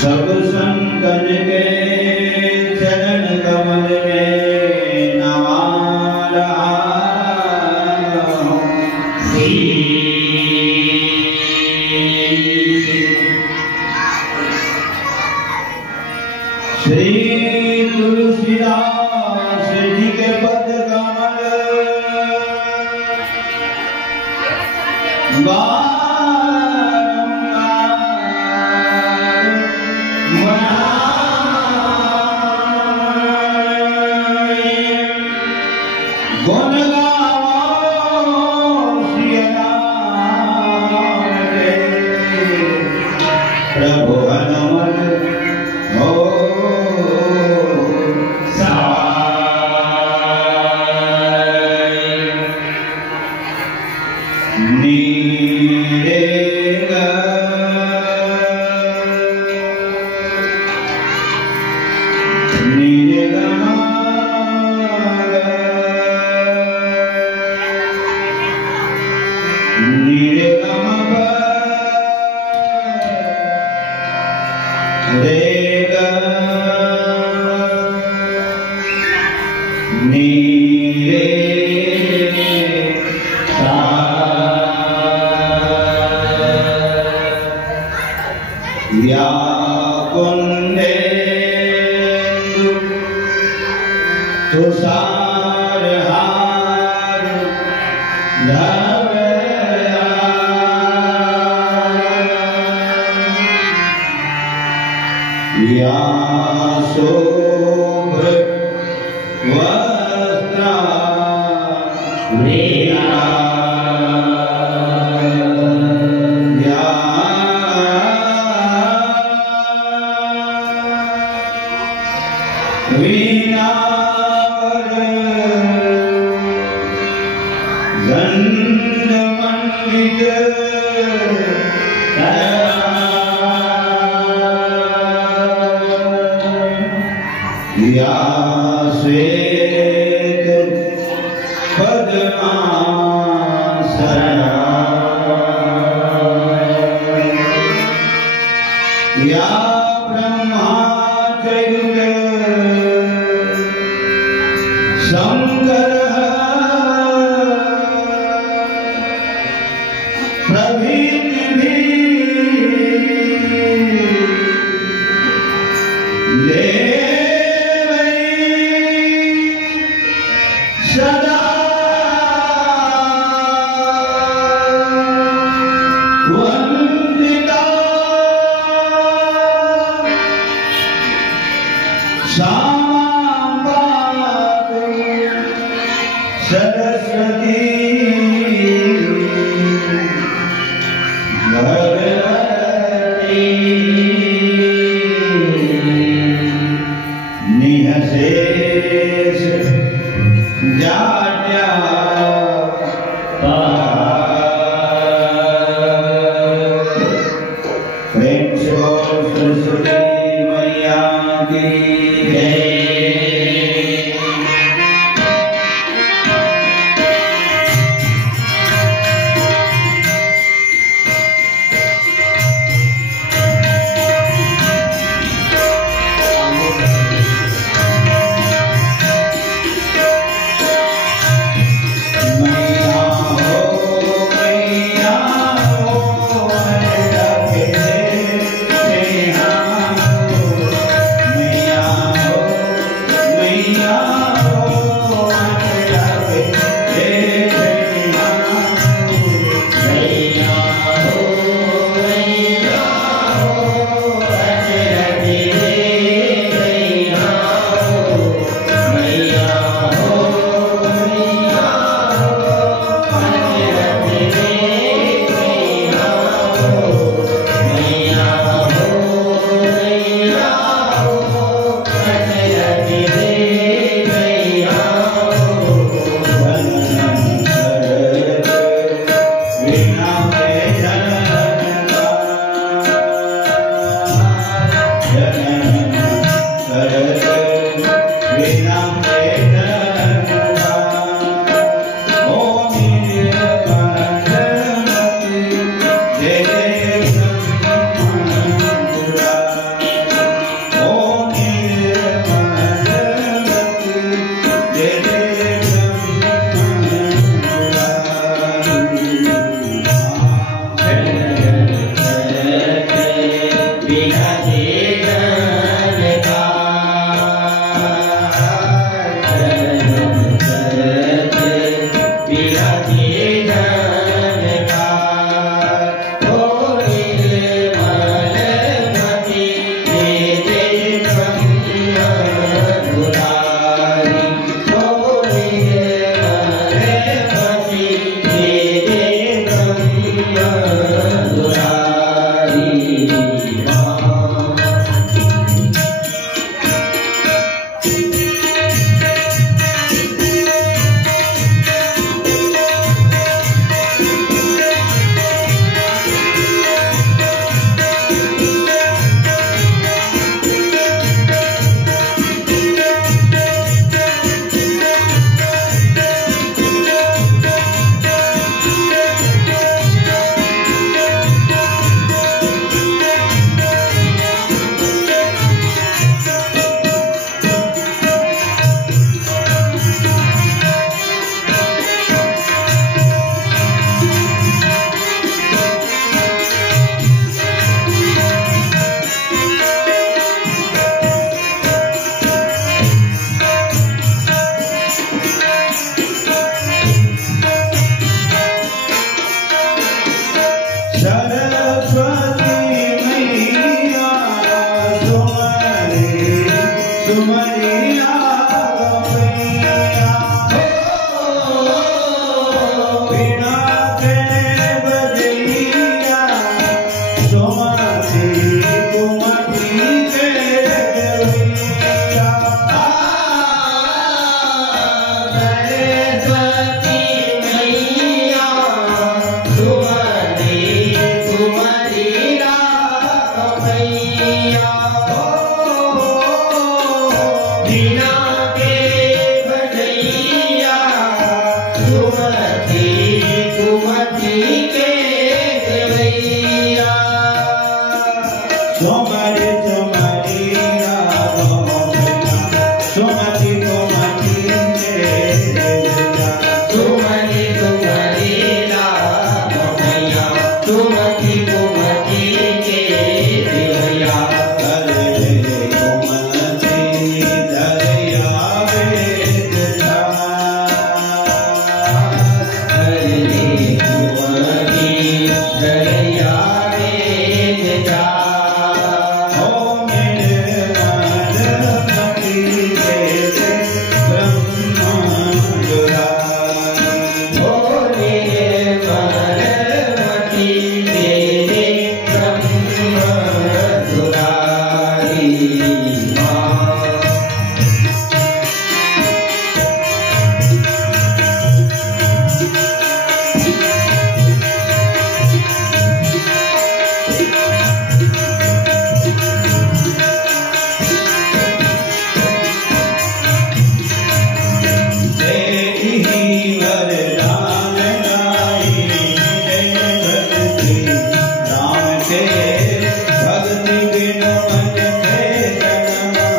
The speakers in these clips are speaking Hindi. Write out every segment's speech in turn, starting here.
सब संतन के चरण कमल में नवा रहा हूँ। श्री तुलसीदास जी के पद कमल प्रभु हनुमत हो सरस्वती मैया सुमरिया बिना के बजैया सुमति कुमति के सरस्वती मैया सुमति कुमति मैया बिना के बजैया सुमति कुमति के देवैया सुमरि सुमरि सुमति कुमति के सुमति कुमति मैया सुमति कुमति के देवैया हरे कुमति दरिया वेद हरे कुमति दरिया वेद ओ मेरे मनमति वेद ब्रह्म जुराई भोले मनमति तेरे ब्रह्म दुरारी तेरी वरदान गाई जय भक्ति राम के भक्ति बिन मन के जनमा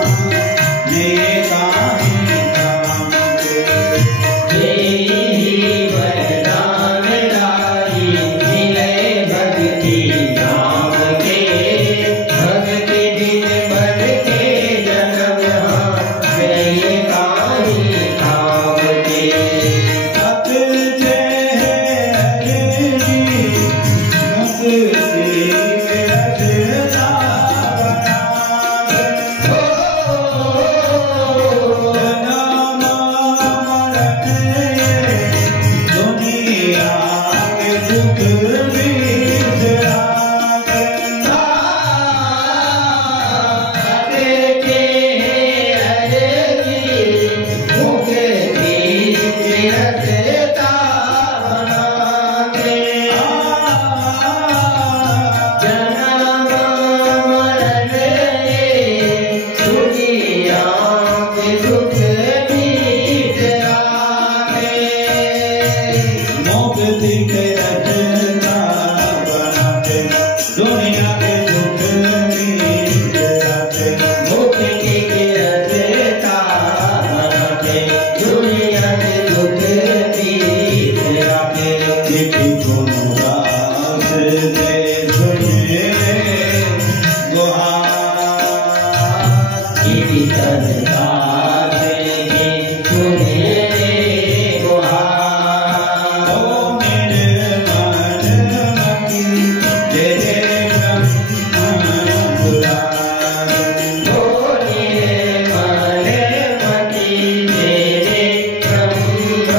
ने काहि काम के तेरी वरदान लाई मिले भक्ति राम के भक्ति बिन मन के जन्म गए काहि काम के सत्य हरे जी मुक्ति के रचना जन्म मरण दुनिया के दुख बिसरावे मुक्ति के रचना बनाते दुनिया के दुख मिटाते मुक्ति के रचयिता बनाते दुनिया के दुख बिसराते किसी को उदास दे सुने गुहार किसी तरह से सुने गुहार ओ मेरे मनमति तेरे ब्रह्म दुलारे भोले मनमति तेरे ब्रह्म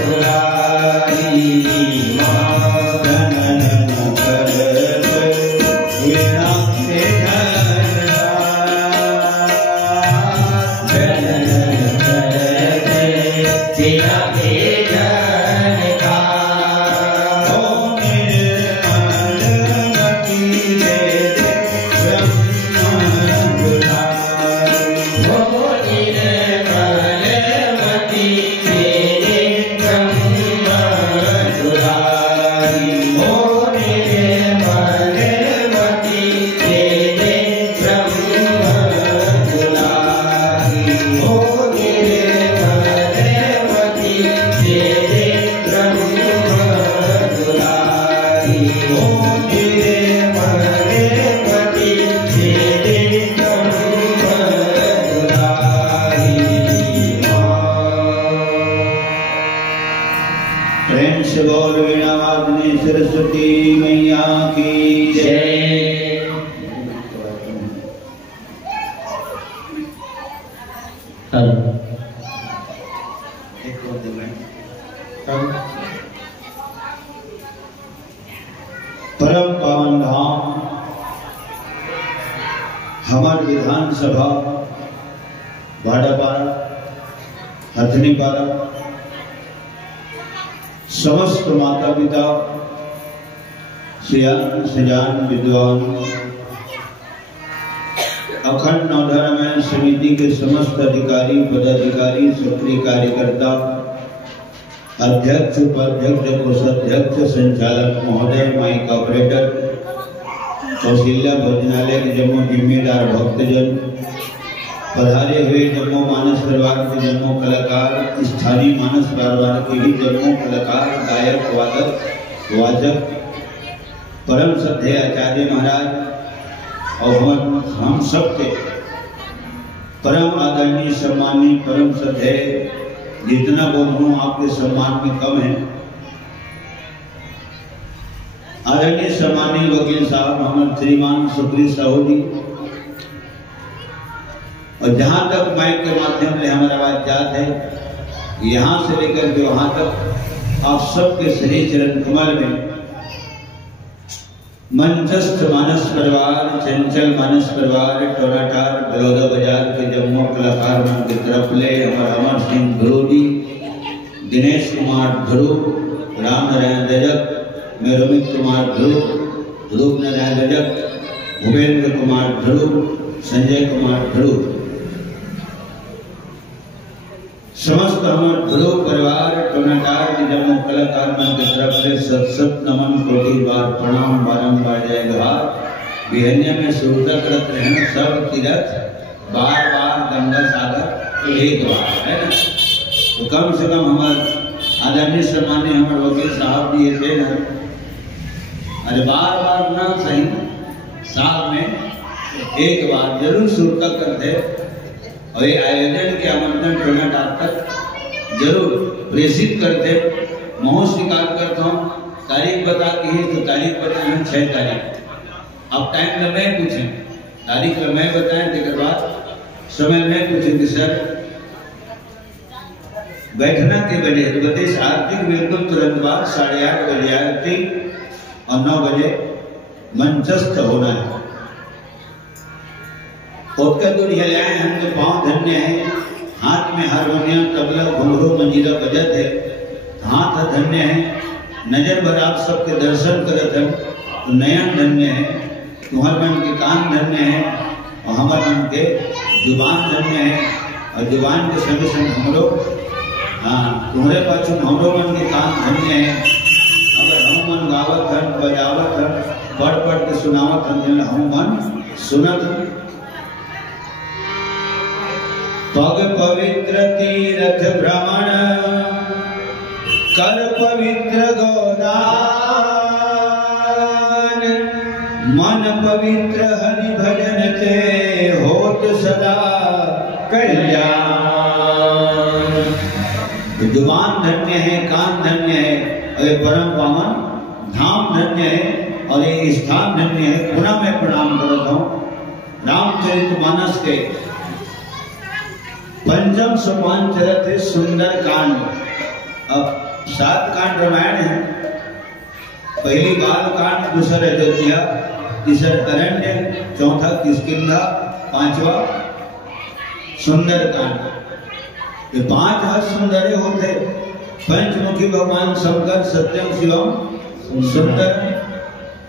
दुलारी गणन करत वीणा के बिना के जनकार ओ मेरे मनमति तेरे ब्रह्म दुलारे भोले मनमति तेरे ब्रह्म दुलारी भोले मनमति तेरे ब्रह्म दुलारी भोले मनमति तेरे ब्रह्म दुलारी भोले मनमति तेरे ब्रह्म दुलारी प्रेम से बोल वीणा वादनी सरस्वती मैया की जय। परम पावन धाम हमार विधानसभा भाड़ापारा हथनीपारा समस्त माता पिता सियान सजान विद्वान अखंड नवधर्म समिति के समस्त अधिकारी पदाधिकारी सक्रिय कार्यकर्ता अध्यक्ष उपाध्यक्ष कोषाध्यक्ष संचालक महोदय माइक ऑपरेटर कौशल्या भोजनालय के जम्मू जिम्मेदार भक्तजन पधारे हुए जम्मू मानस दरबार के जम्मू कलाकार स्थानीय मानस दरबार के भी जम्मू कलाकार गायक वादक वाचक परम श्रद्धेय आचार्य महाराज और हम सबके परम आदरणीय सम्मानीय परम श्रद्धेय जितना बोलूं आपके सम्मान में कम है। आदरणीय सम्मानीय वकील साहब मोहम्मद श्रीमान सुप्री साहू जी और जहां तक माइक के माध्यम से हमारा आवाज जात है यहां से लेकर के वहां तक आप सबके सही चरण कमल में मंचस्थ मानस परिवार चंचल मानस परिवार टोनाटार बलौदा बाजार के जम्मू कलाकार मन की तरफ ले अमर सिंह ध्रुव जी दिनेश कुमार ध्रुव राम नारायण रजक मेरोमित कुमार ध्रुव नारायण रजक भूपेंद्र कुमार ध्रुव संजय कुमार ध्रुव समस्त हमार ध्रुव परिवार टोनाटार के जम्मू कलाकार मन की तरफ से सत सत नमन कोटि बार प्रणाम बारंबार जय जोहार बिहनिया में सुरता करत रहन सब तीरथ बार बार गंगा सागर एक बार है ना। तो कम से कम हमारे आदरणीय सम्मानीय हमारे वकील साहब जी थे ना अरे बार बार ना सही साल में एक बार जरूर सुरता करते और ये आयोजन के आमंत्रण टोनाटार तक जरूर प्रेषित करते महो स्वीकार करता हूँ। तारीख बता के ही तो तारीख बताए 6 तारीख अब टाइम में मैं पूछें तारीख में मैं बताएं के बाद समय में पूछें कि सर बैठना के बजे आरती बिल्कुल तुरंत बाद 8:30 बजे आरती और 9 बजे मंचस्थ होना है। दूरी हलाए हमके पाँव धन्य है हाथ में हारमोनियम तबला घुंघरू मंजीरा बजत है हाथ धन्य है नजर भर आप सबके दर्शन करत है तो नयन धन्य है तुम्हारे मन के कान धन्य है और हमारे मन के जुबान धन्य है और जुबान के संग संग हम लोग हाँ तुम्हारे पास हमरो मन के कान धन्य है अगर हम मन गावत हन बजावत हन पढ़ पढ़ के सुनावत हन हम मन सुनत पग पवित्र तीर्थ भ्रमण कर पवित्र गोदान मन पवित्र हरि भजन ते होत सदा कल्याण। जुबान धन्य है कान धन्य है और ये परम पावन धाम धन्य है और ये स्थान धन्य है। पुनः मैं प्रणाम करता हूँ रामचरितमानस के पंचम सोपान चरित है सुंदर कांड। अब 7 कांड रामायण है पहली बाल कांड दूसरा अयोध्या तीसरा अरण्य चौथा किष्किंधा पांचवा सुंदर कांड। ये 5 हर सुंदर होते पंचमुखी भगवान शंकर सत्यम शिवम सुंदर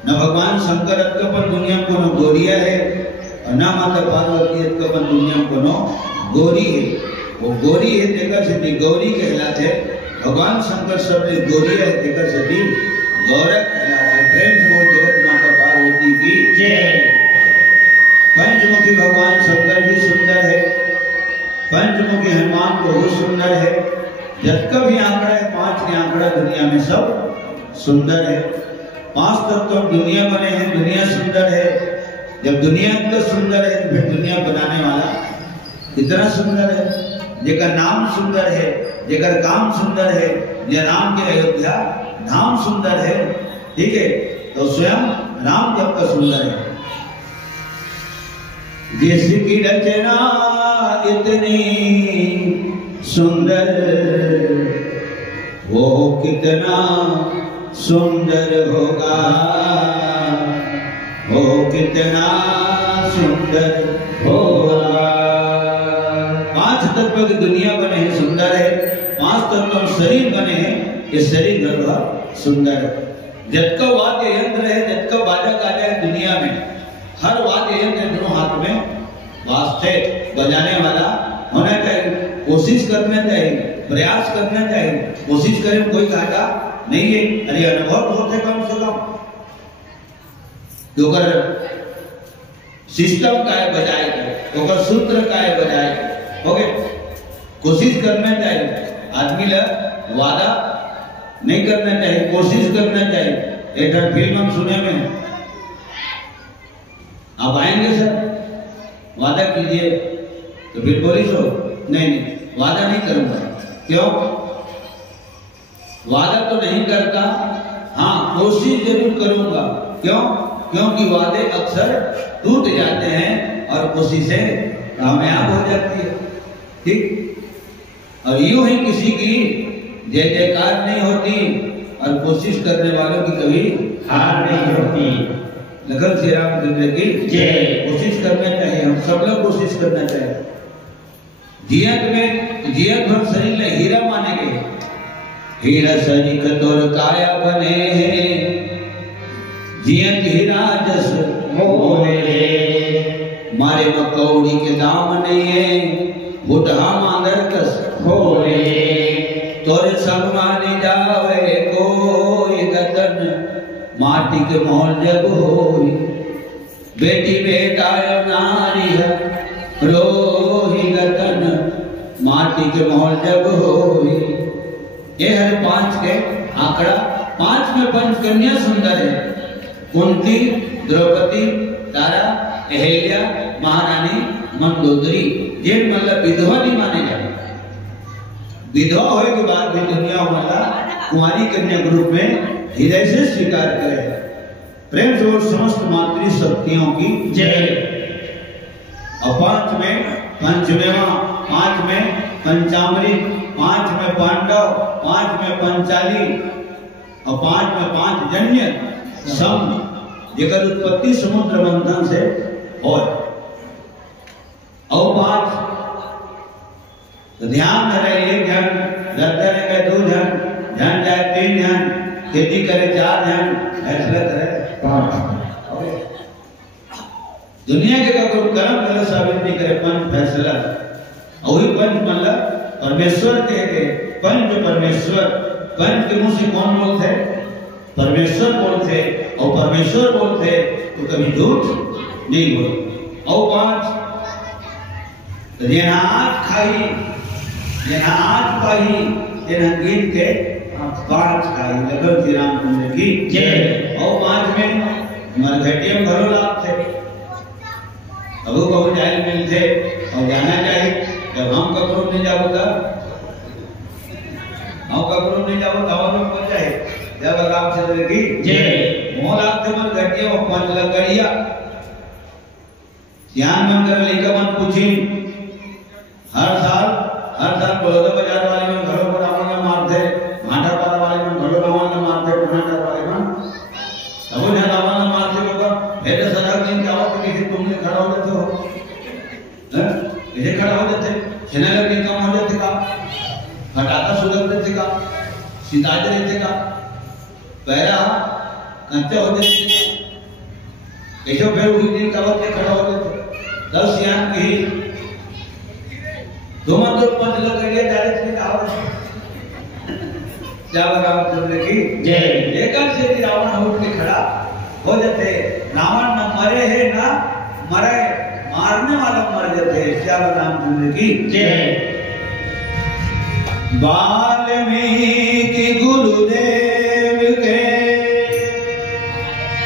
न भगवान शंकर पर दुनिया को न गोरिया है और न माता पार्वती पर दुनिया को न गौरी है। वो गौरी है देखा सती गौरी कहलाते भगवान शंकर सब ने गौरी है देखा सती गौरव कहलाते। प्रेम से बोल जगत माता पार्वती की जय। पंचमुखी भगवान शंकर भी सुंदर है पंचमुखी हनुमान बहुत सुंदर है। जब का भी आंकड़ा है 5 के आंकड़ा दुनिया में सब सुंदर है। 5 तत्व दुनिया बने हैं दुनिया सुंदर है। जब दुनिया तो सुंदर है तो फिर दुनिया बनाने वाला इतना सुंदर है जेकर नाम सुंदर है जेकर काम सुंदर है जे नाम के अयोध्या धाम सुंदर है ठीक है, तो स्वयं राम जब का सुंदर है। जिसकी रचना इतनी सुंदर, वो कितना सुंदर होगा, वो कितना सुंदर होगा। 5 तत्व की दुनिया बने हैं, सुंदर है। 5 तत्व शरीर बने हैं, ये शरीर गर्भ सुंदर है। जबका वाद्य यंत्र है, जबका बाजा गाजा है दुनिया में, हर वाद्य यंत्र दोनों हाथ में वास्ते बजाने वाला होना चाहिए, कोशिश करना चाहिए, प्रयास करना चाहिए। कोशिश करें कोई घाटा नहीं है, अरे अनुभव होते कम से कम। तो सिस्टम का है बजाए के, तो सूत्र का है बजाए के, ओके। कोशिश करना चाहिए, आदमी ला वादा नहीं करना चाहिए, कोशिश करना चाहिए। एक फिल्म हम सुने में, आप आएंगे सर, वादा कीजिए, तो फिर बोली सो नहीं वादा नहीं करूंगा। क्यों वादा तो नहीं करता, हाँ कोशिश जरूर करूंगा। क्यों? क्योंकि वादे अक्सर टूट जाते हैं और कोशिशें कामयाब हो जाती है, ठीक। और यूं ही किसी की जय जयकार नहीं होती और कोशिश करने वालों की कभी हार नहीं होती। लगन श्री रामचंद्र की जय। कोशिश करना चाहिए, हम सब लोग कोशिश करना चाहिए। जियत भर शरीर ले हीरा मानेंगे, हीरा सरिक तोर काया बने हैं, जियत हीरा जस मोले मारे मकौड़ी के दाम नहीं है, बुढ़ा मांगर कस खोले, तोरे संग माने जावे कोई गतन, माटी के मोल जब होई, बेटी बेटा नारी है रोही गतन, माटी के मोल जब होई। ये हर 5 के आंकड़ा। 5 में पंचकन्या सुंदर है, कुंती, द्रौपदी, तारा, अहिल्या, महारानी, मंदोदरी। ये मतलब विधवा नहीं माने जाए, विधवा होने के बाद भी दुनिया वाला कुमारी कन्या ग्रुप में हृदय से स्वीकार करे। प्रेम से और समस्त मातृ शक्तियों की जय। और 5 में पंचमेवा, 5 में पंचामृत, 5 में पांडव, 5 में पंचाली और 5 में 5 जन्य सम, जेकर उत्पत्ति समुद्र मंथन से और 5 तो ध्यान रहे, 1 जन दफ्तर के 2 जन, जन जाए 3 जन, खेती करे 4 जन, फैसला करे 5। दुनिया के करो कर्म गलत साबित नहीं करे, पंच फैसला। और वही पंच मतलब परमेश्वर के पंच परमेश्वर। पंच के मुंह से कौन बोलते? परमेश्वर बोलते, और परमेश्वर बोलते तो कभी झूठ नहीं बोलते। और 5 आज खाई, आज पाई, गीत के 5 खाई। लगन श्री रामचंद्र की जय। और 5 में मरघटियम घरों लाभ थे, अबू बहु जाए मिलते और जाना चाहिए। जब हम ककरों नहीं जाओ तब हम ककरों नहीं जाओ तब में पहुंच जाए। जब रामचंद्र की जय। मोलाब थे मरघटियम और 5 लगड़िया ध्यान मन कर लेकर मन पूछी। हर साल बड़ौदा बाजार वाले में घरों को रावण मारते, भांडा पारा वाले में घरों रावण मारते, भांडा वाले में अब उन्हें रावण मारते लोग। मेरे सड़क दिन क्या हो किसी तुमने खड़ा हो जाते हो, इसे खड़ा हो जाते, सेना भी कम हो जाते का, फटाका सुलग देते का, सिताज रहते का, पैरा कंचे हो जाते, ऐसे फिर उस दिन का वक्त खड़ा हो जाते। 10 यान की दोनों तो 5 लग गए डायरेक्ट में कहा जब रामचंद्र की जय। लेकिन से रावण उठ के खड़ा हो जाते। रावण न मरे है ना मरे, मारने वाला मर जाते। श्याम रामचंद्र की जय। वाल्मीकि गुरुदेव के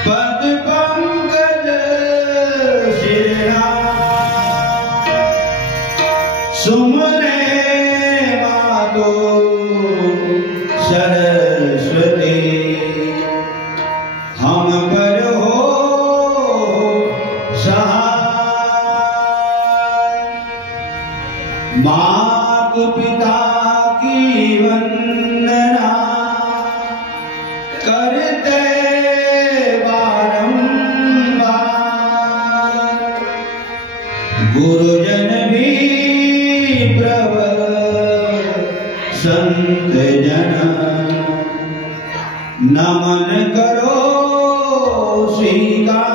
पद पंकज शिरा, सुमरे मातो सरस्वती, हम पर हो सहाय। मात पिता की वंदना करते बारंबार। गुरुजन भी प्रवर संत जन नमन करो स्वीकार।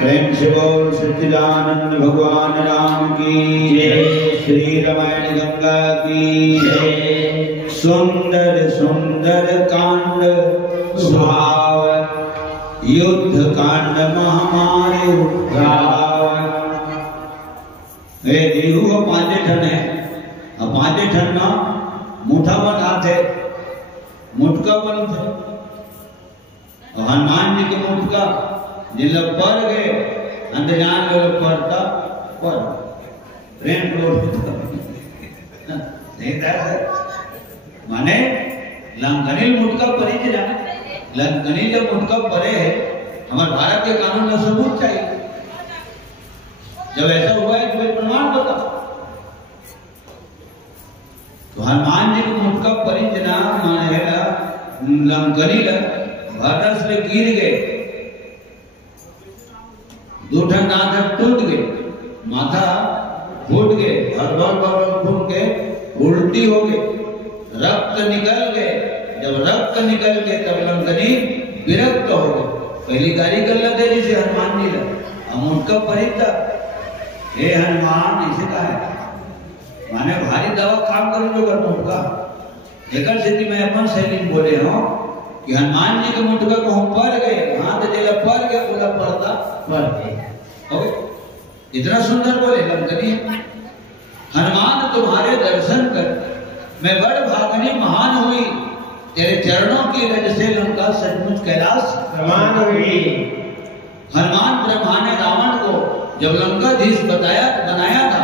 प्रेम से बोल सच्चिदानंद भगवान राम की जय। श्री रामायण गंगा की जय। सुंदर सुंदर कांड सुहाव युद्ध कांड महामारी उद्धाव। ए देहु पांचे ठन है। अब पांचे ठन ना मुठा पण हाथे मुटका पण थे। हनुमान जी के मुटका जिला पर गए अंधजान लोग पड़ता पर प्रेम लोग नहीं था माने लंकनील मुटका परी जना लंकनील जब मुटका परे है हमारे भारत के कानून में सबूत चाहिए। जब ऐसा हुआ है तो प्रमाण बता। तो हनुमान जी को मुटका परी जना माने लंकनील भारत से गिर गए। दो ठन दांत टूट गए माथा फूट गए हर फूट के उल्टी हो गए रक्त निकल गए। जब रक्त निकल गए तब लंकनी विरक्त हो गए। पहली गाड़ी कर लेते जिसे हनुमान जी हम उनका परिता हे हनुमान इसे का है माने भारी दवा काम करूं जो करता हूं का एकर से मैं अपन शैली बोले हूं कि हनुमान जी के मुटका को हम पढ़ गए हाथ जगह पढ़ गए बोला पढ़ता पढ़ गए ओके इतना सुंदर बोले लंकनी हनुमान तुम्हारे दर्शन कर मैं बड़ भागनी महान हुई तेरे चरणों की रज से लंका सचमुच कैलाश समान हुई। हनुमान ब्रह्मा ने रावण को जब लंकाधीश बनाया था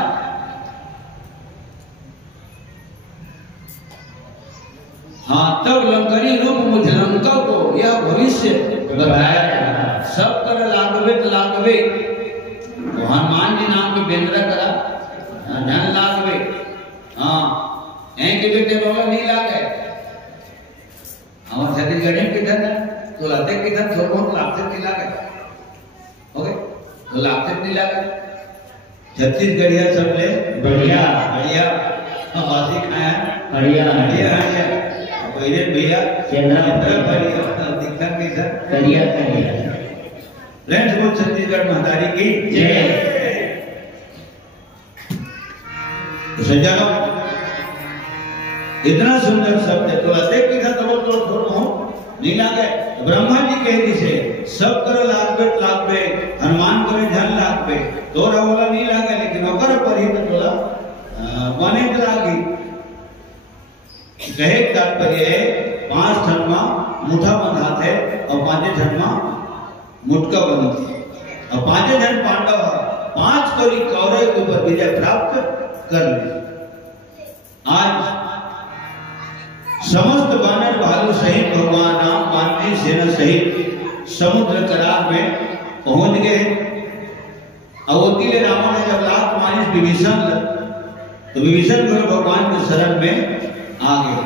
हाँ तब लंकनी रूप मुझ लंका को यह भविष्य बताया था सब कर लागवे तो हनुमान जी नाम के बेंद्रा करा धन लागवे हाँ के बेटे रोला नहीं लागे हमारे छत्तीसगढ़ में किधर है तो लाते किधर थोड़ा बहुत लाते नहीं लागे ओके तो लाते नहीं लागे छत्तीसगढ़िया सब ले बढ़िया बढ़िया बासी खाया बढ़िया बढ़िया बढ़िया कोई भैया चंद्रा बढ़िया दिखता कैसा करिया करिया फ्रेंड्स वो छत्तीसगढ़ महतारी की जय। तो सज्जनों इतना सुंदर शब्द है तो लते की था तो थोड़ा हो नहीं लागे ब्रह्मा जी कह दी से सब कर लागबे हनुमान करे धन लागबे तो बोला नहीं लागे लेकिन ओकर पर ही तो बोला बने लागी कहे तात्पर्य है 5 धनमा मुठा बंधाते और 5 धनमा मुटका बंधते और 5 जन पांडव 5 करी कौरव के ऊपर विजय प्राप्त कर ली। आज समस्त वानर भालू सहित भगवान राम वानरी सेना सहित समुद्र करार में पहुंच गए। अवतीले रावण ने जब लात मारी विभीषण तो विभीषण गुरु भगवान के शरण में आ गए।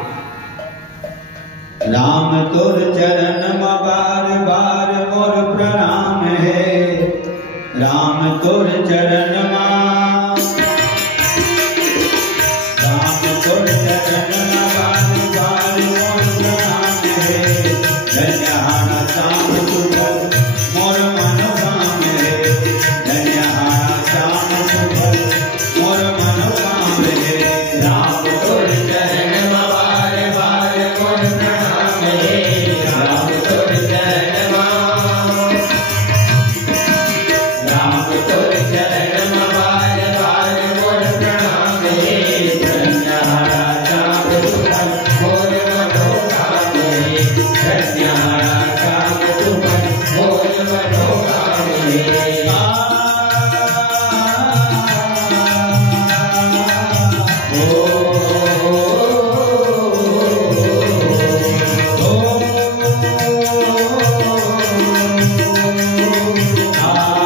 राम तोर चरण बार बार मोर प्रणाम है राम तोर चरण राम तोर चरण बार बार मोर प्रणाम है धन्यहारा श्याम सुंदर मोर मनोकाम है धन्यहारा श्याम सुंदर मोर मनोकाम है राम तोर चरण बार बार मोर प्रणाम है राम तोर चरण राम तोर चरण बार बार मोर प्रणाम है धन्यहारा श्याम सुंदर मोर मनोकाम है धन्यहारा श्याम सुंदर मोर मनोकाम है।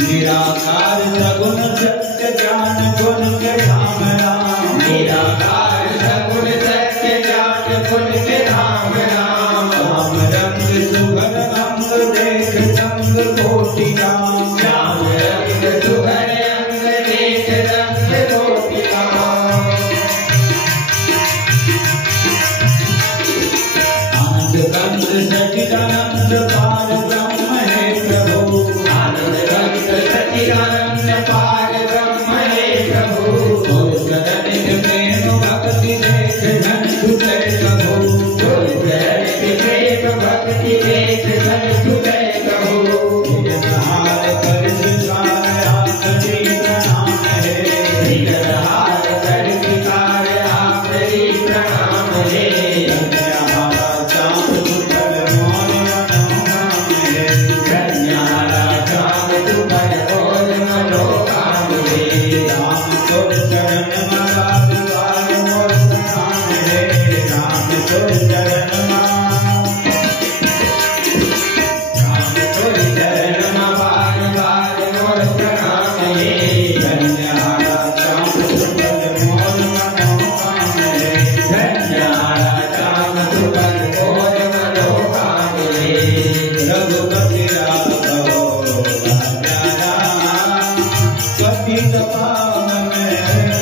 निराकार सगुण सत्य ज्ञान गुण के धाम राम निराकार सगुण सत्य ज्ञान गुण के धाम राम राम रंग सुगर अंग देख रंग कोटि राम राम रंग सुगर अंग देख रंग कोटि राम आनंद कंद सचिदानंद पार ब्रह्म है प्रभु आनंद कंद सचिदानंद पार ब्रह्म है प्रभु और सदन प्रेम भक्ति देख धन छुटे प्रभु और सदन प्रेम भक्ति देख धन छुटे प्रभु हार कर स्वीकार आखरी प्रणाम है हार कर स्वीकार आखरी प्रणाम है धन्यहारा श्याम सुंदर मोर मनोकाम है धन्यहारा श्याम सुंदर मोर मनोकाम है राम तोर चरण बार बार मोर प्रणाम है राम तोर चरण राम तोर चरण बार बार मोर प्रणाम है धन्यहारा श्याम सुंदर मोर मनोकाम है धन्यहारा श्याम सुंदर मोर मनोकाम है रघुपति राघव राजा राम पतित पावन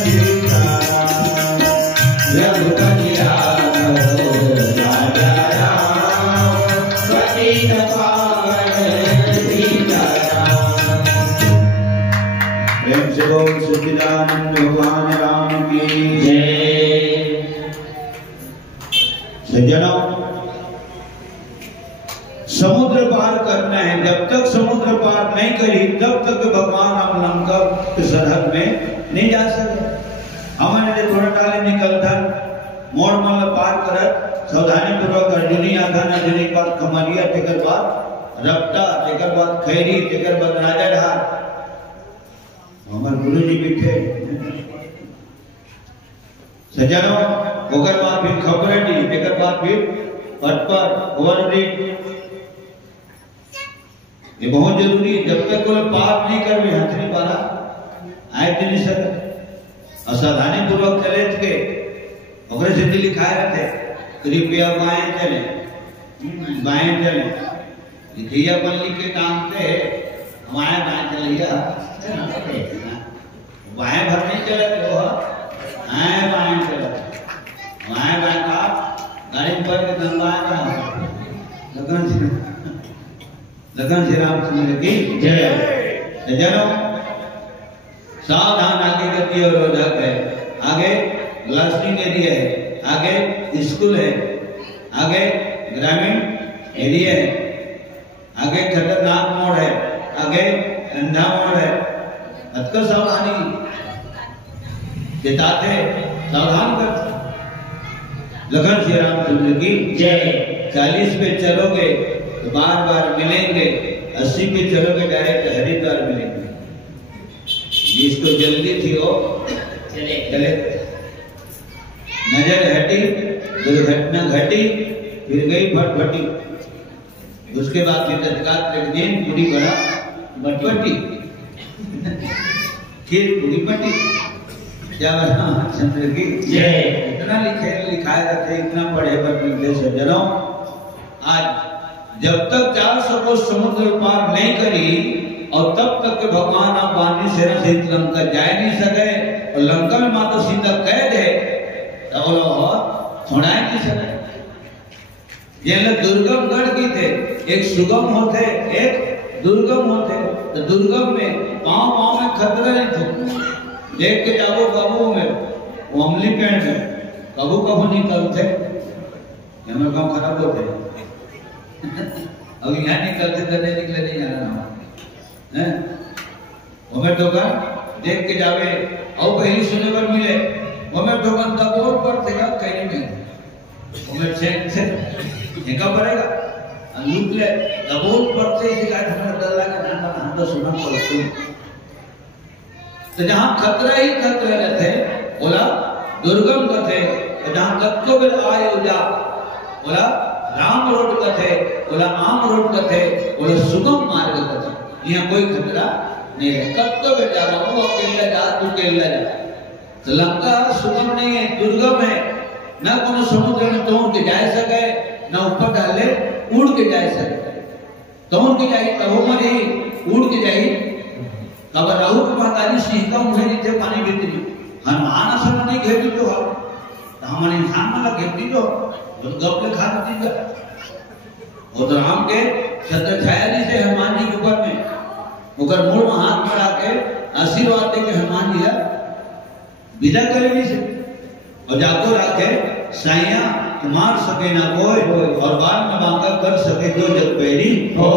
सीताराम रघुपति राघव राजा राम प्रेम से बोल सच्चिदानंद भगवान राम की जय। सज्जनों, समुद्र पार करना है। जब तक समुद्र पार नहीं करी तब तक भगवान राम लंका के सरहद में नहीं जा सके। हमारे थोड़ा टाले निकलता मोड़ मल पार करत सावधानी पूर्वक अर्जुनी आधान अर्जुनी के बाद कमरिया तेकर बाद रपटा तेकर बाद खैरी तेकर बाद राजा ढार हमारे गुरु जी बैठे सज्जनों ओकर बाद फिर खबरटी तेकर बाद फिर पटपर ओवरब्रिज ये बहुत जरूरी है। जब तक कोई पाप नहीं कर में हाथ नहीं पाला आए तो नहीं सके। असावधानी पूर्वक चले थे ओकरे से दिल्ली खाए रहते कृपया बाएं चले बाएं चले लिखिया बल्ली के काम से हमारे बाएं चलिया बाएं भर नहीं चले तो आए बाएं चले बाएं बाएं का गाड़ी पर के दंबाएगा लगन श्री रामचंद्र की जय। जनों सावधान आगे गति और रोधक है। आगे क्लासरूम एरिया है, आगे स्कूल है, आगे ग्रामीण एरिया है, आगे खतरनाक मोड़ है, आगे अंधा मोड़ है। अतकर सावधानी चेताते सावधान करते। लगन श्री रामचंद्र की जय। 40 पे चलोगे तो बार बार मिलेंगे, 80 पे चलोगे डायरेक्ट हरिद्वार मिलेंगे। जिसको जल्दी थी वो चले नजर हटी दुर्घटना घटी फिर गई फटफटी। उसके बाद फिर तत्काल एक दिन पूरी बड़ा बटपटी फिर पूरी पटी। क्या चंद्र की जय। इतना लिखाया रहते इतना पढ़े पर मिलते सज्जनों। आज जब तक 400 कोस समुद्र पार नहीं करी और तब तक के भगवान आप वाणी सेना सहित लंका जा नहीं सके और लंका में माता सीता कैद है तो होना ही नहीं सके। ये दुर्गम गढ़ की थे, एक सुगम होते एक दुर्गम होते। तो दुर्गम में पाँव में खतरा नहीं थे। देख के जाओ कबू में वो अमली पेड़ में कबू निकलते हमारे गाँव खराब होते अब यहाँ निकलते तो नहीं निकले नहीं जाना है। हमें टोकन देख के जावे और पहली सुने पर मिले हमें टोकन दबोर पर देगा कहीं में हमें चेक से निकल पड़ेगा लूट ले दबोर पर से शिकायत हमें डर लगा ना हम तो सुना पड़ते। तो जहाँ खतरा ही खतरा रहते बोला दुर्गम कथे, जहाँ कत्तो बिल आए उजा बोला राम रोड कथे, बोला आम रोड कथे, बोला सुगम मार्ग कथे। यहाँ कोई खतरा नहीं है। कब तो बेटा वो अकेला जा तू अकेला जा। तो लंका सुगम नहीं है, दुर्गम है। न कोनो समुद्र में तोड़ के जा सके न ऊपर डाले उड़ के जा सके। तोड़ के जाई तब मरी उड़ के जाई तब राहु के माताजी सिंह का मुझे नीचे पानी भीतरी हनुमान असल नहीं घेती तो हमारे इंसान वाला घेती तो गप खा दी और तो राम के छत्र छाया जी से हनुमान जी के ऊपर में उकर मूल में हाथ बढ़ा के आशीर्वाद दे के हनुमान जी विदा करे से और जाको रखे साइया मार सके ना कोई और बाल में बांका कर सके जो जग पैरी हो।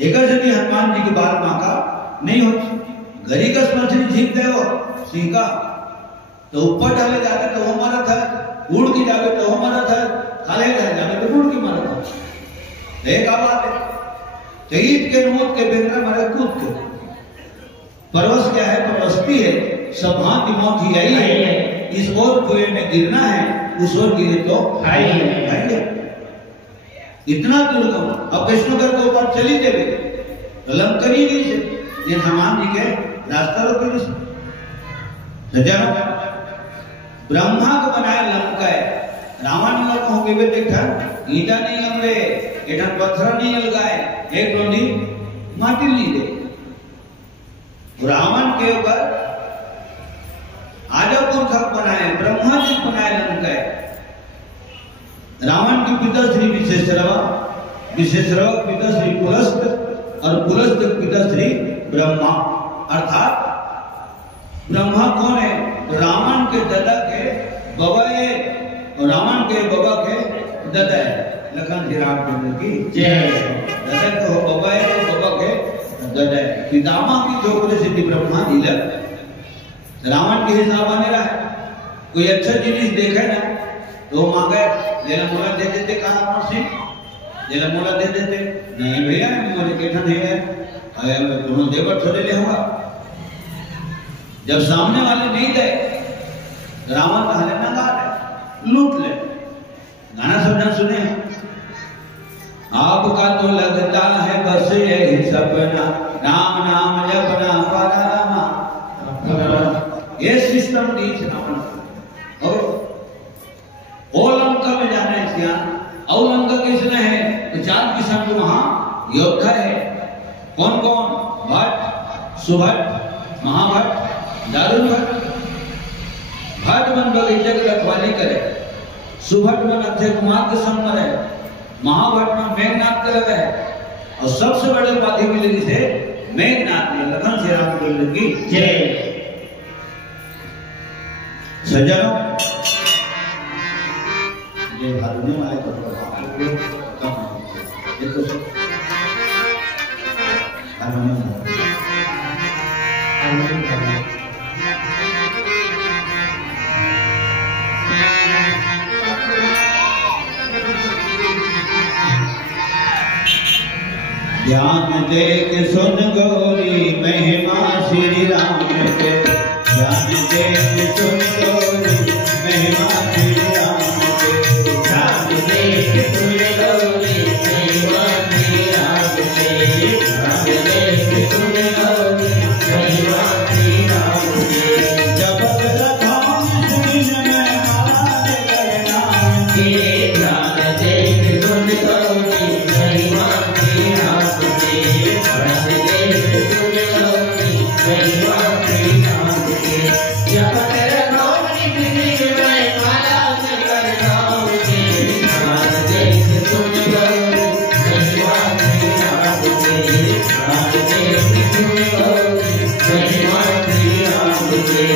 एक जनी हनुमान जी के बाल बांका नहीं होती घरी का स्मृति जीत दे वो सिंह का तो ऊपर डाले जाते तो वो मारा था, उड़ के जावे तो वो मारा था, खाले जावे तो उड़ के मारा था। एक बात है तेईत के नोट के बेंद्रा मारे कूद के परवश क्या है परवस्ती है सब हाथ की मौत ही आई है। इस ओर कुएं में गिरना है उस ओर गिरे तो खाई है। इतना दुर्गम अब कृष्णगढ़ के ऊपर चली देवी तो लंकनी नहीं से ये हनुमान जी के रास्ता रोके नहीं। ब्रह्मा को बनाया लंका है रावण ने कहो के देखा ईटा नहीं हमरे एटा पत्थर नहीं लगाए एक लोनी माटी ली दे रावण के ऊपर आजपुर खप बनाए ब्रह्मा जी बनाए लंका है। रावण के पिता श्री विश्वेश्वरवा विशेषरव पिता श्री पुलस्त और पुलस्त पिता श्री ब्रह्मा। अर्थात ब्रह्मा कौन है? तो रावण के दादा के बाबा है, और रावण के बाबा के दादा है। लखन जी रामचंद्र की जय। दादा तो बाबा है, तो बाबा के दादा है। पितामह की जो सिद्धि ब्रह्मा नीलक रावण के हिसाब बने रहा है। कोई अच्छा जिनिस देखे ना तो मांगे जेला मोला दे देते, कहा से जेला मोला दे देते, नहीं भैया मुझे केठा नहीं है, अरे तुम देवर थोड़े ले होगा। जब सामने वाले नहीं दे, रावण का हले ना गा लूट ले। गाना सब जन सुने हैं। आपका तो लगता है बस यही सपना, राम नाम जपना परामा। ये सिस्टम नीच रावण और ओलंका में जाना है। क्या औलंका किसने है? तो 4 किस्म के वहां योद्धा है। कौन कौन? भट्ट, सुभट्ट, महाभट्ट, दारुण भट्ट। भट्ट मन बगीचे की रखवाली करे, सुभट्ट मन अक्षय कुमार के संग में रहे, महाभट्ट मन मेघनाथ के लगे है, और सबसे बड़े उपाधि मिली जिसे मेघनाथ ने। लखन श्री रामचंद्र की जय। सज्जनों, ये भारत में आए तो ध्यान दे के सुन गौरी महिमा श्री राम के। ध्यान दे के सुन गौरी महिमा श्री राम के। ध्यान दे के सुन गौरी महिमा श्री राम के। ध्यान दे के सुन गौरी महिमा श्री राम के। जपत रखाम सुनि मैं महाराज कर नाम के। ध्यान दे के सुन गौरी महिमा श्री राम के। ध्यान दे के सुन गौरी महिमा श्री राम के। जपत रखाम सुनि मैं महाराज कर नाम के। ध्यान दे के सुन गौरी महिमा श्री राम के। ध्यान दे के सुन गौरी महिमा श्री राम के।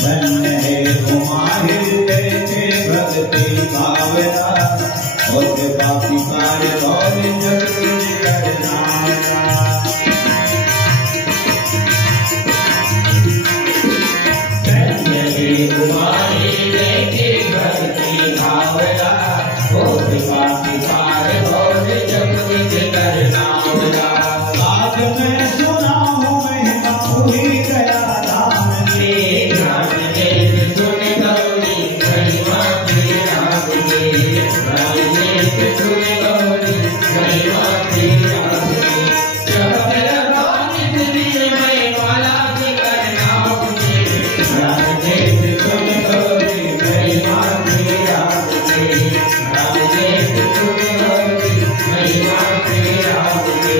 धन्य है तुम्हारे कैसे भक्ति भावना, और बाकी कार्य और जग करना। धन्य है तुम्हारे कैसे भक्ति भावना, और बाकी कार्य और जग करना। आज मैं सुना हूँ महिमा पूरी गया धाम के। ध्यान दे के सुन गौरी महिमा श्री राम के। ध्यान दे के सुन गौरी महिमा श्री राम के। जपत रखाम सुनि मैं महाराज कर नाम के। ध्यान दे के सुन गौरी महिमा श्री राम के। ध्यान दे के सुन गौरी महिमा श्री राम के।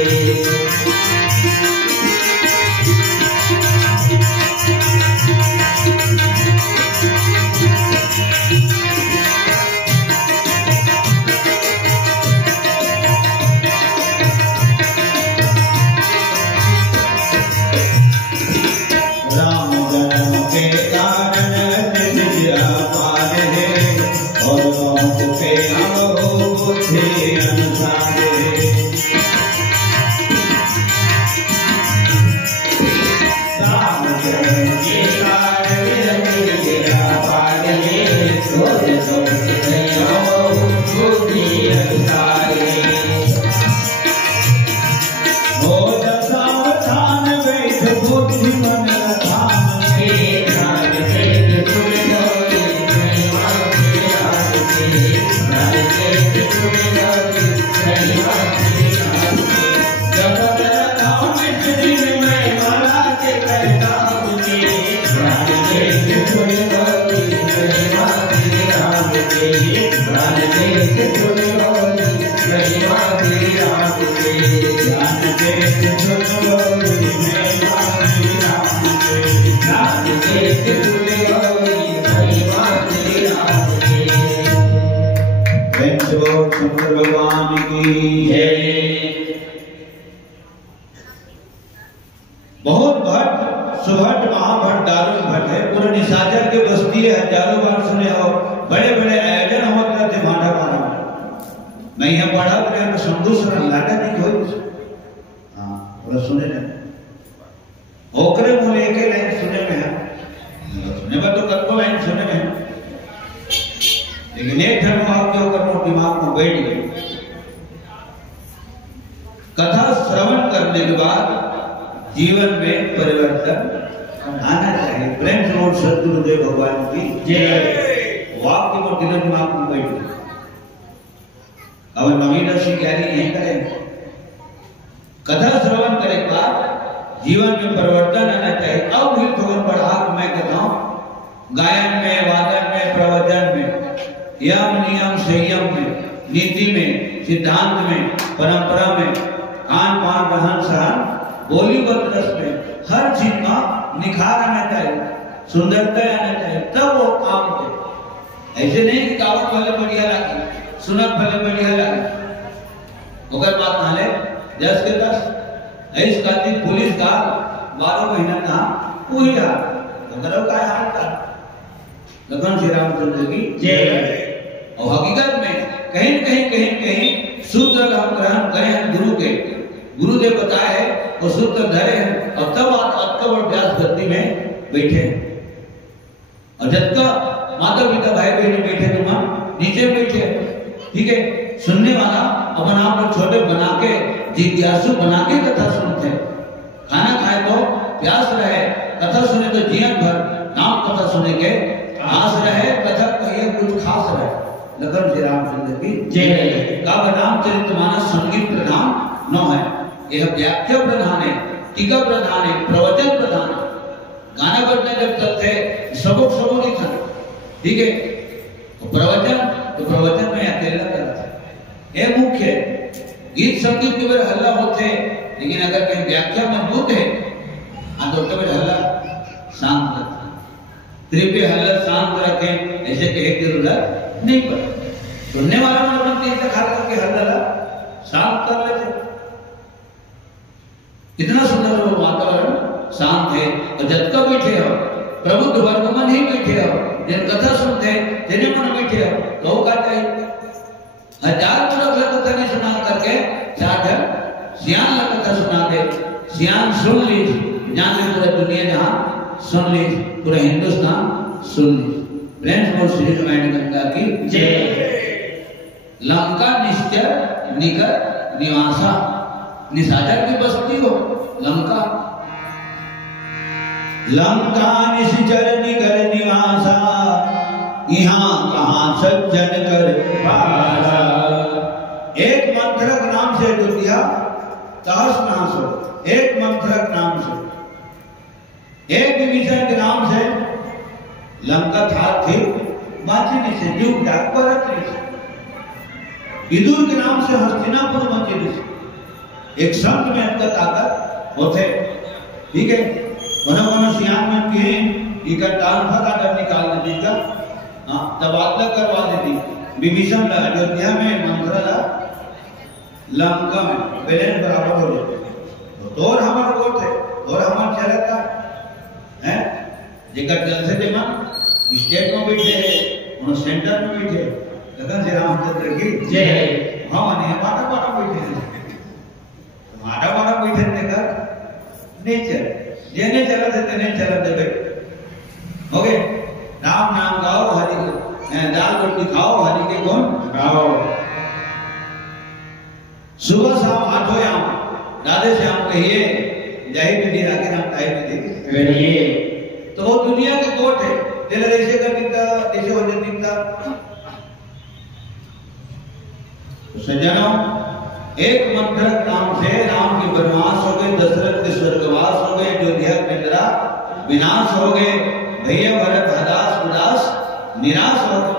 राम जन्म के कारण विद्या पार है, और बहुत पे हो बुद्धि अनुसार है। राम जन्म के कारण विद्या पार है, और बहुत पे हो बुद्धि अनुसार है। हो दशावतान बैठ बुद्धि मन रखान के। ध्यान दे के सुन गौरी महिमा श्री राम के। ध्यान दे के सुन गौरी ध्यान देश सुन लो महिमा श्री राम के, ध्यान देश सुन लो महिमा श्री राम के, ध्यान देश सुन लो महिमा श्री राम के। शंकर भगवान की जय। बहुत भट्ट सुभट महाभट्ट दारुण भट्ट है, पूरे निशाचर के बस्ती है, हजारों बार सुने हो, बड़े बड़े आयोजन होते थे माढ़ा मारा। मैं यहाँ पढ़ा तो शंभू सर लाटा जी को हाँ थोड़ा सुने ना ओकरे मुझे एक लाइन सुने में है, सुने में तो कल को लाइन सुने में है, लेकिन एक धर्म आप जो करो दिमाग में बैठ गए। कथा श्रवण करने के बाद जीवन में परिवर्तन आना चाहिए। प्रेम रोड सदगुरुदेव भगवान की जय। वाक्य को दिल दिमाग में बैठ गए। अब नवीन ऋषि ज्ञानी यही करें, कथा श्रवण करे बाद जीवन में परिवर्तन आना चाहिए। अब भी थोड़ा बढ़ा मैं कहता हूं गायन में, वादन में, प्रवचन में, यम नियम संयम में, नीति में, सिद्धांत में, परंपरा में, खान पान रहन सहन, बोली रस में, हर चीज का निखार आना चाहिए, सुंदरता आना चाहिए, तब वो काम दे। ऐसे नहीं कि गावत वाले बढ़िया लगे, सुनत वाले बढ़िया लगे, अगर बात ना ले 10 के 10 ऐस खाती पुलिस का 12 महीना का पूरी हाल करो का हाल का लगन श्री रामचंद्र की जय। और हकीकत में कहीं कहीं सूत्र हम ग्रहण करें हैं गुरु के, गुरुदेव बताए है और सूत्र धरे हैं, और तब आप अक्टूबर व्यास गद्दी में बैठे हैं। और जब का माता पिता भाई बहन बैठे तुम नीचे बैठे, ठीक है। सुनने वाला अपन आप लोग छोटे बना के जिज्ञासु बना के कथा सुनते हैं। खाना खाए तो प्यास रहे, कथा सुने तो जीवन भर नाम कथा सुने के आस रहे, कथा कहिए कुछ खास रहे। लगन श्री रामचंद्र की जय। काव्य रामचरितमानस संगीत प्रधान न है, यह व्याख्या प्रधान है, टीका प्रधान है, प्रवचन प्रधान है। गाना बजने जब तक थे सबक नहीं था, ठीक है। तो प्रवचन में अकेला करता है, ये मुख्य है। गीत संगीत के बारे हल्ला होते, लेकिन अगर कहीं व्याख्या मजबूत है तो हल्ला शांत रखता है। त्रिपे हल्ला शांत रखें ऐसे कहे की जरूरत नहीं पड़ती। सुनने वाला मन अपने तीन खा करके हल्ला शांत कर लेते। इतना सुंदर वातावरण शांत है, और जब का बैठे हो प्रबुद्ध वर्ग में नहीं बैठे हो, जिन कथा सुनते तेरे मन बैठे हो तो का चाहिए 1000 पुरख कथा नहीं सुना करके 4 सियान कथा सुना दे। सियान सुन लीज, जान ले पूरा दुनिया जहां सुन लीज, पूरा हिंदुस्तान सुन लीज। फ्रेंड्स बोल श्री रामायण गंगा की जय। लंका निश्चर निकर निवासा, निशाचर की बस्ती हो लंका। लंका निश्चर निकर निवासा, यहाँ कहाँ सज्जन कर पासा। एक मंत्रक नाम से दुनिया तहस नहस हो, एक मंत्रक नाम से, एक विभीषण के नाम से लंका था थी बांचने से, युग डाक पर से, विदुर के नाम से हस्तिनापुर मंदिर से। एक संत में अंतर ताकत होते, ठीक है। मनो सियान में के इकट्ठान फटा डर निकाल देती का, हाँ तबादला करवा देती। विभीषण अयोध्या में, मंत्रा लंका में बैलेंस बराबर हो जाते। तो और हमारा वोट है और हमारा चलता है, जेकर जल से देना स्टेट में बैठे हैं, उन सेंटर में बैठे, लगन श्री रामचंद्र की जय। हाँ माने माता बैठे हैं, माता बैठे देखा नेचर जेने चला थे तेने चला दे भाई। ओके, राम नाम गाओ हरि को, दाल रोटी खाओ हरि के गुण गाओ। सुबह शाम हाथों आम राधे से हम कहिए, जय विधि राखे नाम ताई विधि करिए। तो वो दुनिया के कोट है, दिल ऐसे कर दिखता, ऐसे हो दिखता। सज्जनों, एक मंत्र नाम से राम के वनवास हो गए, दशरथ के स्वर्गवास हो गए, अयोध्या के निद्रा विनाश हो गए, भैया भरत हदास उदास निराश हो गए।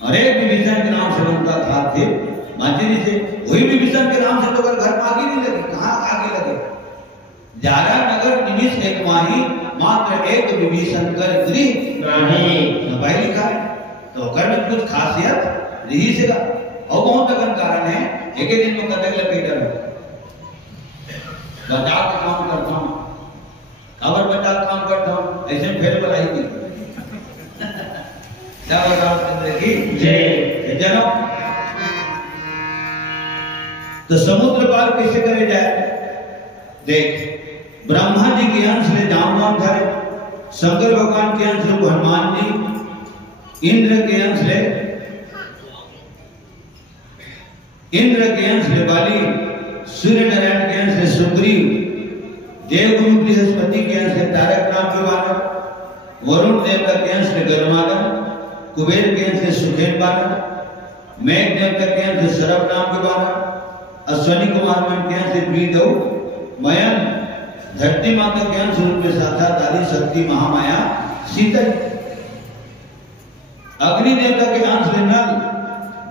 और एक विभीषण के नाम से उनका था थे माचेरी से, वही विभीषण के नाम से तो घर आगे नहीं लगे, कहाँ आगे लगे। 11 नगर निमिष एक माही मात्र एक विभीषण कर गृह भाई लिखा है। तो कर में कुछ खासियत रही से का और बहुत लगन कारण है। एक दिन में कतक लगे डर बचाव का काम करता हूँ, खबर बचाव काम करता हूँ, ऐसे फिर बनाई थी क्या बताओ चंद्र की जय जनो। तो समुद्र पार कैसे करे जाए देख, ब्रह्मा जी के अंश ले जामवान धरे, शंकर भगवान के अंश ले हनुमान जी, इंद्र के अंश ले बाली, सूर्य नारायण के अंश ले सुग्रीव, देवगुरु बृहस्पति के अंश ले तारक नाम के वानर, वरुण देवता के अंश ले गरुड़ानन, कुबेर के अंश ले सुखेन वानर, मेघ देवता के अंश ले सरभ नाम के वानर, अश्वनी कुमार मन के अंश ले द्विदौ, मयन धरती माता के अंश रूप में साक्षात आदि शक्ति महामाया शीतल, अग्नि देवता के अंश ले नल,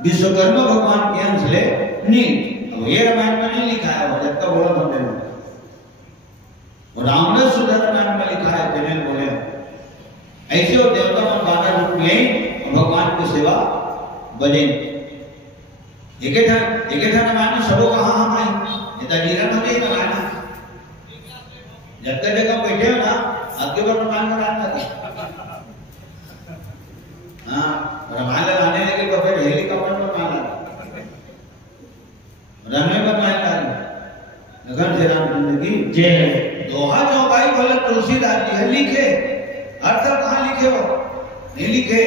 विश्वकर्मा भगवान के अंश ले नील। अब ये रामायण में नहीं लिखा है, वो जब का बोला था मैंने, रामदास सुंदर रामायण में लिखा है, तेरे बोले ऐसे वो देवता मन बारह रूप में भगवान की सेवा बने। एक था रामायण सबो कहाँ हम आई, इतना नीरा में नहीं बनाना, जब तक जगह बैठे हो ना आपके बार रामायण बनाना था। हाँ रामायण लाने लगे तो फिर हेलीकॉप्टर में मार रनवे पर मार डाली। लगन श्री रामचंद्र की जय। दोहा चौपाई बोले तुलसीदास जी है लिखे, अर्थ कहाँ लिखे हो नहीं लिखे,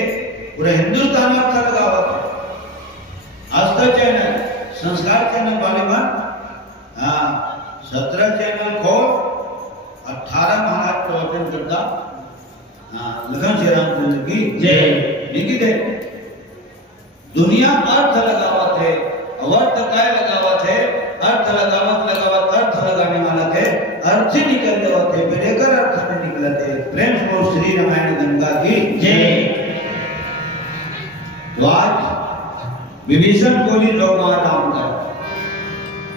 पूरे हिंदुस्तान में अर्थ लगावत। आस्था चैनल संस्कार चैनल वाले बन, हाँ 17 चैनल खोल, 18 महाराज प्रवचन करता। हाँ लगन श्री रामचंद्र की जय। लिखित है दुनिया अर्थ लगावत है, अर्थ काय लगावत है, अर्थ लगावत अर्थ लगाने वाला है, अर्थ से निकल जावत है, फिर एक अर्थ में निकलते हैं। प्रेम को श्री रामायण गंगा की जय। तो आज विभीषण बोली लोग राम का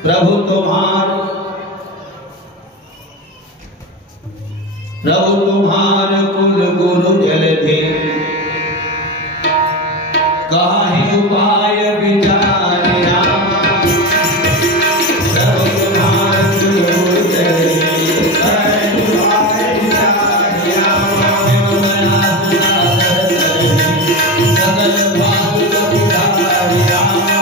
प्रभु तुम्हार कुल गुरु जलधि, काहि उपाय विचार रामा, प्रभु तुम्हार कुल गुरु जलधि, काहि उपाय विचार रामा, सकल भाव विचार रामा,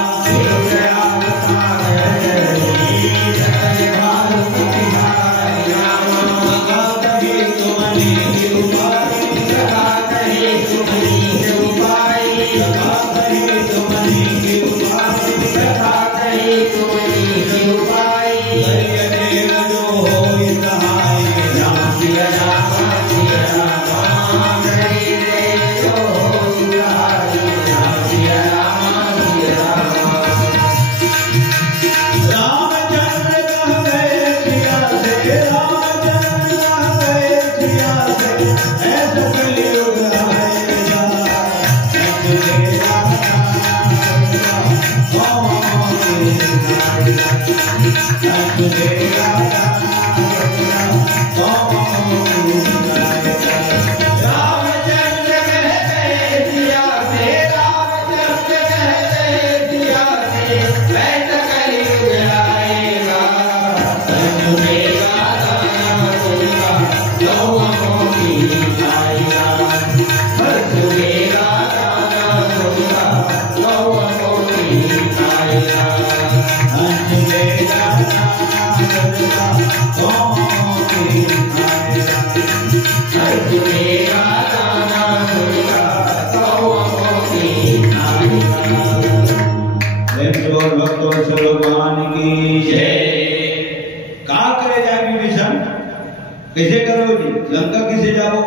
कैसे करो जी, लंका किसे जाओ?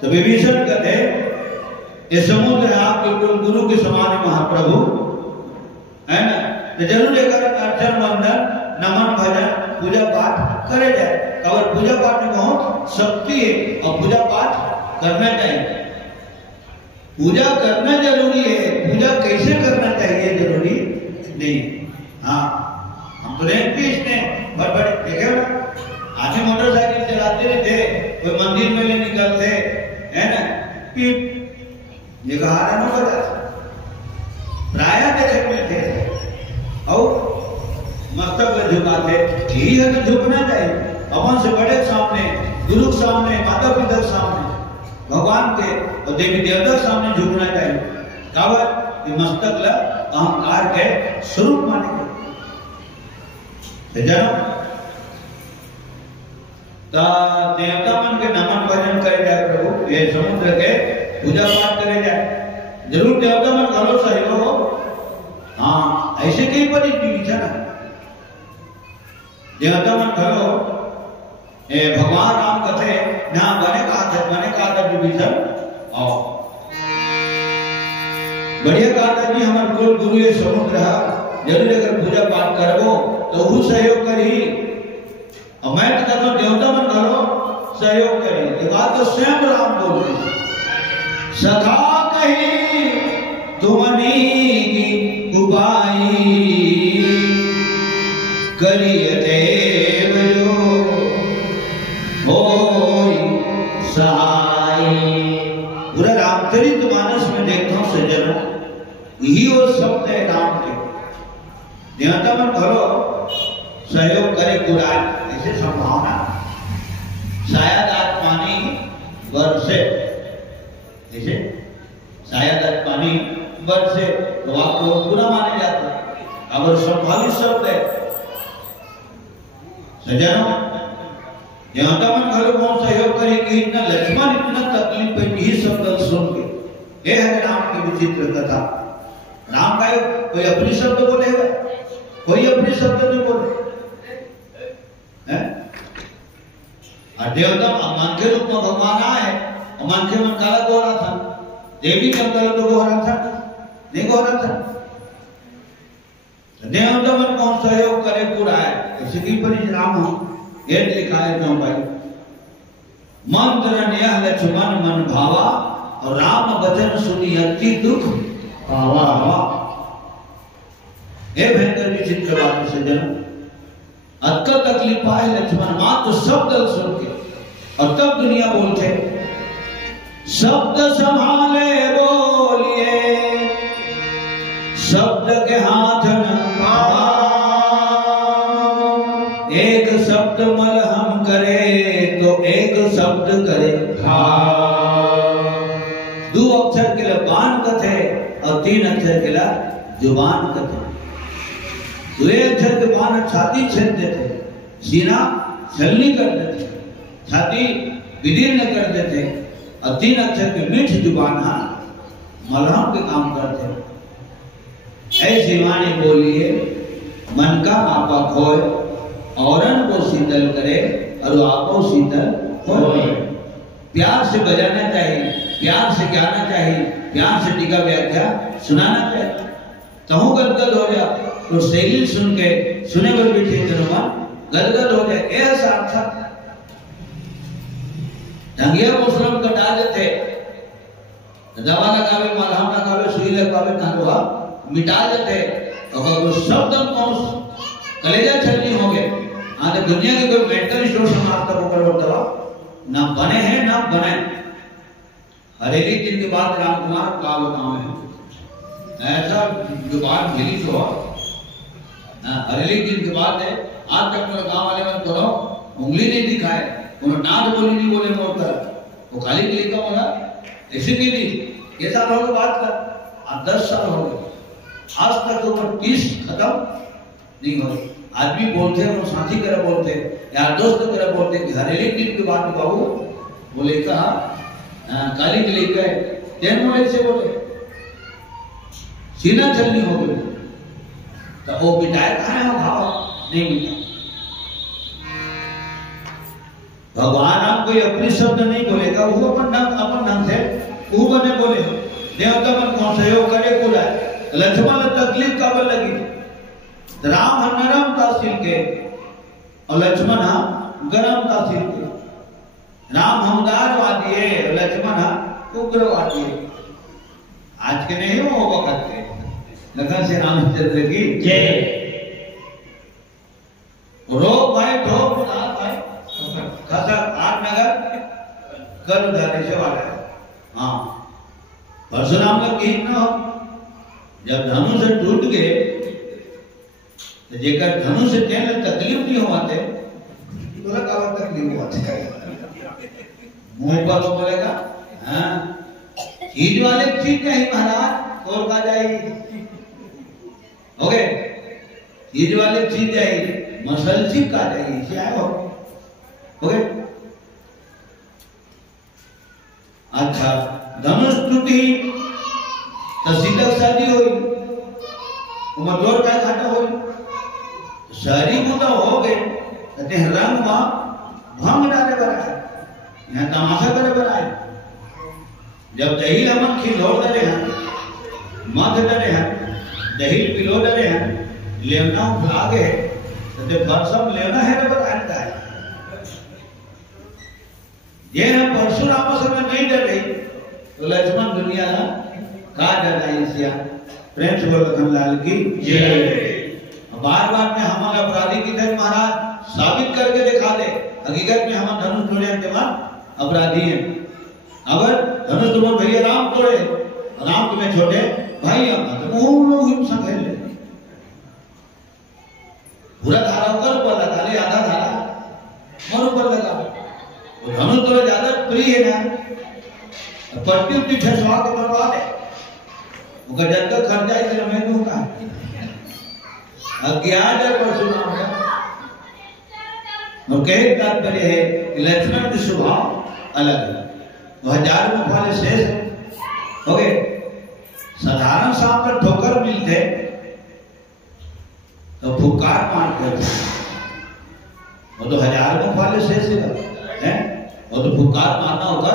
तो विभीषण कहते ये समुद्र है, आप बिल्कुल गुरु के समान महाप्रभु है ना, तो जरूर एक अर्चन वंदन नमन भजन पूजा पाठ करे जाए। और पूजा पाठ में बहुत शक्ति है और पूजा पाठ करना चाहिए। पूजा करना जरूरी है, पूजा कैसे करना चाहिए जरूरी नहीं। हाँ, हम तो भी इसने बड़े देखे आधे मोटरसाइकिल चलाते थे, कोई मंदिर में ले निकलते है ना, ये कहा ना बता प्राय देखे में थे और मस्तक में झुकाते। यही है तो झुकना चाहिए अपन से बड़े सामने, गुरु के सामने, माता पिता के सामने, भगवान के और देवी देवता के सामने झुकना चाहिए। कावत कि मस्तक ला अहंकार के स्वरूप माने देवता मन के नमन भजन करे जाए प्रभु, ये समुद्र के पूजा पाठ करे जाए जरूर देवता मन घरो सहयोग हो। हाँ, ऐसे कई पर ना देवता मन घरो भगवान राम कथे ना बने का विभीषण आओ बढ़िया कहा जी हमारे कुल गुरु ये समुद्र है, जरूर अगर पूजा पाठ करबो तो वो सहयोग करी और मैं तो कहता देवता मन करो सहयोग करी। ये बात तो स्वयं राम बोलते सखा कही तुमनी की गुबाई करिय देव जो होई सहाय। पूरा रामचरित मानस में देखता हूँ सज्जनों, यही वो शब्द है राम के। देवता मन करो सहयोग करे गुराय, ऐसे संभावना शायद आज पानी बरसे, ऐसे शायद आज पानी बरसे तो आपको बुरा माने जाते, अगर संभावित शब्द है सज्जनों। देवता मन करो कौन सहयोग करे कि इतना लक्ष्मण इतना तकलीफ है यही शब्द सुन के। ये है राम की विचित्र कथा। राम का कोई अपनी शब्द बोलेगा, कोई अपनी शब्द नहीं बोले है। और देवता मन के रूप में भगवान आए और मन के मन काला गोरा था, देवी का अंदर तो गोरा था नहीं, गोरा था। देवता मन कौन सहयोग करे पूरा है, इसी की परिणाम हो ये लिखा है क्यों भाई। मंत्र ने लक्ष्मण मन भावा और राम वचन सुनी अति दुख पावा। ये भयंकर विचित्र बात से जन अक्कल तकलीफ आए लक्ष्मण मां तो शब्द सुन के, और तब दुनिया बोलते शब्द संभाले बोलिए शब्द के हाथ न पावा। एक शब्द मलहम करे तो एक शब्द करे दो अक्षर के लिए बाण कथे और तीन अक्षर के लिए जुबान कथे। दो अक्षर के बाण छाती छेद देते, सीना छलनी कर देते, छाती विदीर्ण कर देते, और तीन अक्षर के मीठ जुबान मलहम के काम करते। ऐसी वाणी बोलिए मन का आपा खोए, औरन को शीतल करे और आपको शीतल होए। प्यार से बजाना चाहिए, प्यार से गाना चाहिए, प्यार से टीका व्याख्या सुनाना चाहिए। तहु गदगद हो जा तो शैली सुन के सुने पर बैठे जनवा गदगद हो जाए, ऐसा अर्थात ढंगिया मुस्लिम कटा देते, दवा लगावे, मलहम लगावे, सुई लगावे, तनवा मिटा देते। अगर वो शब्द कौन कलेजा छलनी हो गए, आने दुनिया के कोई मेडिकल स्टोर से आप तक ऊपर दवा ना बने हैं ना बने। हरेली दिन के बाद राम कुमार का गांव है ऐसा जुबान ढीली तो हरेली दिन के बाद है आज तक मेरे गांव वाले में तो उंगली नहीं दिखाए, उन्होंने नाद बोली नहीं बोले मोड़कर, वो खाली के लिए बोला ऐसे के लिए ये साल हो गए बात कर 10 साल हो गए, आज तक ऊपर 30 खत्म नहीं हो। आदमी बोलते हैं, साथी करे बोलते हैं, यार दोस्त करे बोलते हैं कि हरेली दिन के बाद बाबू बोले कहा काली के लिए गए तेन बोले से बोले सीना चलनी हो गई तो वो बिटाए खाए हो भाव नहीं मिटा। भगवान आप कोई अपनी शब्द नहीं बोलेगा, वो अपन ढंग से वो बने बोले। देवता मन कौन सहयोग करे पूरा लक्ष्मण तकलीफ का बल लगी, राम नरम तासील के और लक्ष्मण गरम तासील के। राम हमदार वादी है, लक्ष्मण उग्रवादी है। आज के नहीं हो वक्त के। लखन से रामचंद्र की जय। रोग भाई ढोक भाई खसर आठ नगर कर उधारे से वाला है। हाँ परशुराम का गीत ना हो, जब धनुष से टूट गए तो जेकर धनुष से तेल तकलीफ नहीं होते बोला का तकलीफ होती मुंह पर तो बोलेगा हाँ चीज वाले चीज नहीं महाराज और का जाए ओके चीज वाले चीज जाए मसल चीज का जाए इसे आए हो ओके। अच्छा धनुष टूटी तो सीता शादी हुई उमरदौर का घाटा हुई शहरी को तो हो गए कहते हैं रंग भंग डाले बनाए यहाँ तमाशा करे बनाए। जब दही हमन खिलो डरे हैं मध डरे हैं दही पिलो डरे हैं लेना आगे तो सब लेना है ना बताता है ये ना परशुराम समय नहीं डर रही तो लक्ष्मण दुनिया ना का डर रही सिया प्रेम से बोल लखनलाल की जय। बार बार में हमारा अपराधी की धन महाराज साबित करके दिखा दे हकीकत में हम धनुष तोड़े के बाद अपराधी हैं। अगर धनुष तोड़ भैया राम तोड़े राम तुम्हें छोटे भाई संघेल ले पूरा धारा ऊपर लगा ले आधा धारा और ऊपर लगा धनुष तोड़े ज्यादा प्रिय है ना पट्टी उट्टी ठसवा के बनवा दे वो जब तक खर्चा इसे मैं दूंगा अज्ञान है परशुराम का और कहे तात्पर्य है कि लक्ष्मण का स्वभाव अलग है वो हजार मुख वाले शेष हो गए साधारण सांप पर ठोकर मिलते तो फुकार मारते वो तो हजार मुख वाले शेष है वो तो फुकार मारना होगा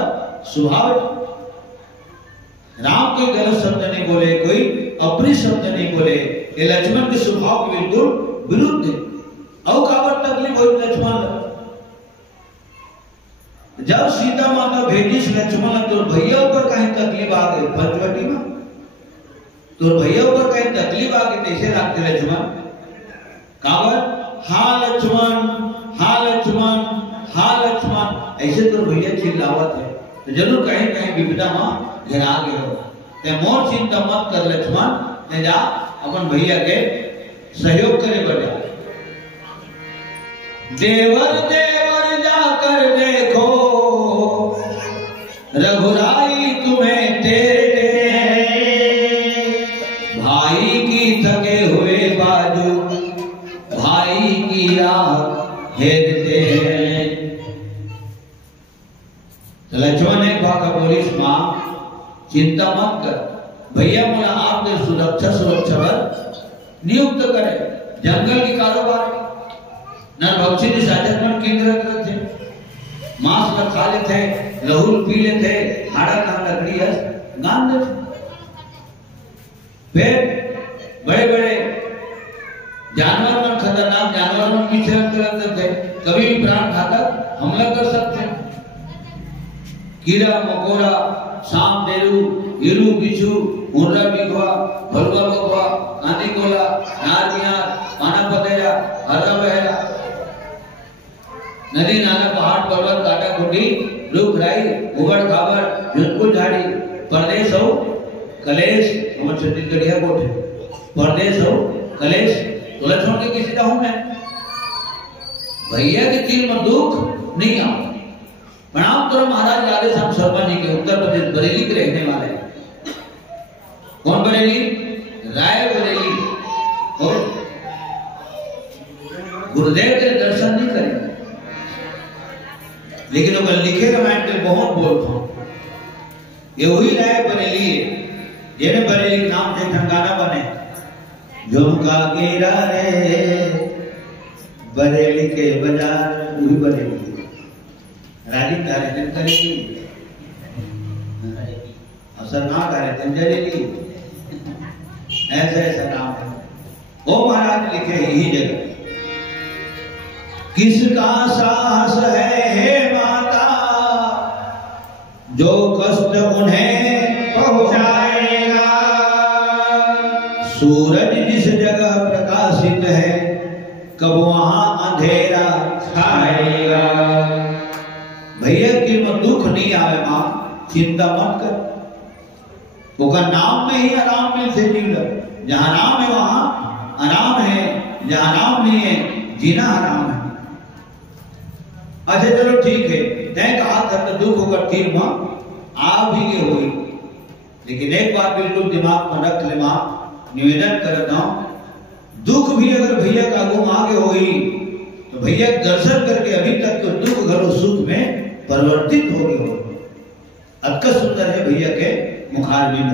स्वभाव। राम कोई गलत शब्द नहीं बोले कोई अप्रिय शब्द नहीं बोले ये लक्ष्मण के स्वभाव के बिल्कुल विरुद्ध है। और काबर तकलीफ हुई लक्ष्मण जब सीता माता भेजी लक्ष्मण तो भैया ऊपर कहीं तकलीफ आ गई पंचवटी में तो भैया ऊपर कहीं तकलीफ आ गई कैसे लगते लक्ष्मण काबर हाँ लक्ष्मण हाँ लक्ष्मण हाँ लक्ष्मण ऐसे तो भैया चिल्लावत है तो जरूर कहीं कहीं विपदा में घेरा गए हो ते मोर चिंता मत कर लक्ष्मण ते जा अपन भैया के सहयोग करे बढ़ा। देवर देवर जाकर देखो रघुराई तुम्हें तेरे भाई की थके हुए बाजू भाई की राह हेरते हैं। तो लक्ष्मण ने कहा बोली मां चिंता मत कर भैया मोला आपने सुरक्षा पर नियुक्त करे जंगल की कारोबार नरभक्षी निशाचर केंद्र थे मांस का खा लेते लहू पी लेते हाड़ा कहाँ लकड़ी है गान देते फिर बड़े बड़े जानवर में खतरनाक जानवर में विचरण करते थे कभी भी प्राण घातक हमला कर सकते कीड़ा मकोड़ा सांप डेरू हीरू बिच्छू मुर्रा बिघवा भलवा बगवा आंधी कोला नार मियार पाना पतेरा हरा बहरा नदी नाला पहाड़ पर्वत काटा कुटी रुख राई उबड़ खाबड़ झुनकुल झाड़ी परदेश हो कलेश हम छत्तीसगढ़िया कोठे परदेश हो कलेश तोला छोड़ के किसी का हूं मैं भैया के दिल में दुख नहीं आओ प्रणाम करो महाराज लाले साहब शर्मा जी के उत्तर प्रदेश बरेली के रहने वाले कौन बरेली राय बरेली और गुरुदेव के दर्शन नहीं करेंगे लेकिन वो लिखे रामायण के बहुत बोलता हूं ये वही राय बरेली है जेने बरेली नाम से ठंगाना बने झुमका गिरा रे बरेली के बाजार वही बरेली राजी कार्यक्रम करेगी अवसर ना कार्यक्रम करेगी ऐसा ऐसा काम है वो महाराज लिखे यही जगह किसका साहस है हे माता जो कष्ट उन्हें पहुंचाएगा सूरज जिस जगह प्रकाशित है कब वहां अंधेरा छाएगा। भैया की मत दुख नहीं आवे मां, चिंता मत कर, ओका नाम में ही आराम मिल से जीव। जहां नाम है वहां आराम है, जहां नाम नहीं है जीना आराम है। अच्छा चलो ठीक है, तय कहा था तो दुख होकर ठीक मां आ भी ये हुई, लेकिन एक बात बिल्कुल दिमाग में रख ले मां, निवेदन करता हूं, दुख भी अगर भैया का गुम आगे हुई तो भैया दर्शन करके अभी तक तो दुख घरों सुख में परिवर्तित हो गए हो। अत्य सुंदर है भैया के मुखारविंद।